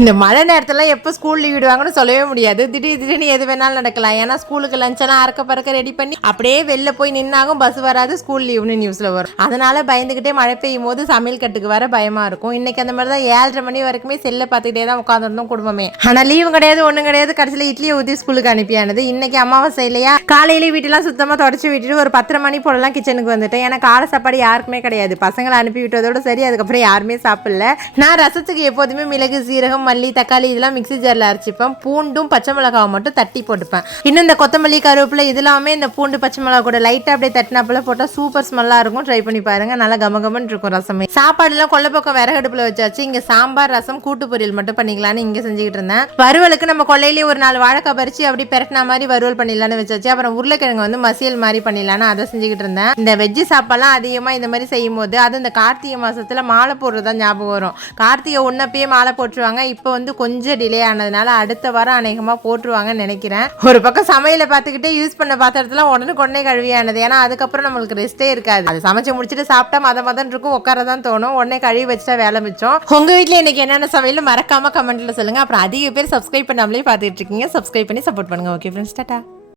இந்த மழை நேரத்துல எப்போ ஸ்கூல் லீவ் விடுவாங்கன்னு சொல்லவே முடியாது. திடீர்னு எது வேணாலும் நடக்கலாம். ஏன்னா ஸ்கூலுக்கு லஞ்ச் எல்லாம் அறக்க பறக்க ரெடி பண்ணி அப்படியே வெளில போய் நின்னாகும் பஸ் வராது, ஸ்கூல் லீவ்னு நியூஸ்ல வரும். அதனால பயந்துகிட்டே மழை பெய்யும் போது சமையல் கட்டுக்கு வர பயமா இருக்கும். இன்னைக்கு அந்த மாதிரி தான் 7:30 மணி வரைக்குமே செல்ல பார்த்துக்கிட்டே தான் உட்காந்துருந்தோம் குடும்பமே. ஆனா லீவு கிடையாது, ஒன்றும் கிடையாது. கடைசியில் இட்லியை ஊற்றி ஸ்கூலுக்கு அனுப்பியானது. இன்னைக்கு அமாவாசை இல்லையா, காலையில வீட்டெல்லாம் சுத்தமாக தொடச்சி விட்டுட்டு ஒரு 10:30 மணி போலலாம் கிச்சனுக்கு வந்துட்டேன். ஏன்னா காலை சாப்பாடு யாருக்குமே கிடையாது. பசங்களை அனுப்பி விட்டதோட சரி, அதுக்கப்புறம் யாருமே சாப்பிடல. நான் ரசத்துக்கு எப்போதுமே மிளகு, சீரகம், மல்லி, தக்காளி இதெல்லாம் மிக்ஸி ஜாரில் அரைச்சிப்பேன். பூண்டும் பச்சை மிளகாவை மட்டும் தட்டி போட்டுப்பேன். இன்னும் இந்த கொத்தமல்லி, கருவேப்பிலை இதெல்லாமே இந்த பூண்டு பச்சை மிளகா கூட லைட்டாக அப்படியே தட்டினாப்பில் போட்டால் சூப்பர் ஸ்மெல்லாக இருக்கும். ட்ரை பண்ணி பாருங்க, நல்லா கமகமன்னு இருக்கும் ரசமே. சாப்பாடுலாம் கொல்லை பக்கம் விறகடுப்புல வச்சாச்சு. இங்கே சாம்பார், ரசம், கூட்டு பொரியல் மட்டும் பண்ணிக்கலான்னு இங்கே செஞ்சுக்கிட்டு இருந்தேன். வறுவலுக்கு நம்ம கொள்ளையிலேயே ஒரு 4 வாழைக்காய் பறிச்சு அப்படி பெரட்டினா மாதிரி வறுவல் பண்ணிடலான்னு வச்சாச்சு. அப்புறம் உருளைக்கிழங்கு வந்து மசியல் மாதிரி பண்ணிடலான்னு அதை செஞ்சுக்கிட்டு இருந்தேன். இந்த வெஜ்ஜு சாப்பாடுலாம் அதிகமாக இந்த மாதிரி செய்யும் போது அது இந்த கார்த்திகை மாசத்துல மாலை போடுறதுதான் ஞாபகம் வரும். கார்த்திகை ஒன்னப்பயே மாலை போட்டுருவாங்க. இப்போ வந்து கொஞ்சம் டிலே ஆனதுனால அடுத்த வாரம் அநேகமாக போட்டுருவாங்கன்னு நினைக்கிறேன். ஒரு பக்கம் சமையலை பார்த்துக்கிட்டே யூஸ் பண்ண பாத்திரத்துல உடனே கழுவியானது. ஏன்னா அதுக்கப்புறம் நம்மளுக்கு ரெஸ்ட்டே இருக்காது. அது சமைச்சு முடிச்சுட்டு சாப்பிட்டா மதம் இருக்கும், உட்காரதான் தோணும். உடனே கழுவி வச்சுட்டா வேலை மிச்சம். உங்க வீட்டில் இன்னைக்கு என்னென்ன சமையல் மறக்காம கமெண்ட்ல சொல்லுங்க. அப்புறம் அதிக பேர் சப்ஸ்கிரைப் பண்ணாமலே பார்த்துட்டு இருக்கீங்க. சப்ஸ்கிரைப் பண்ணி சப்போர்ட் பண்ணுங்க. Okay friends, Tata.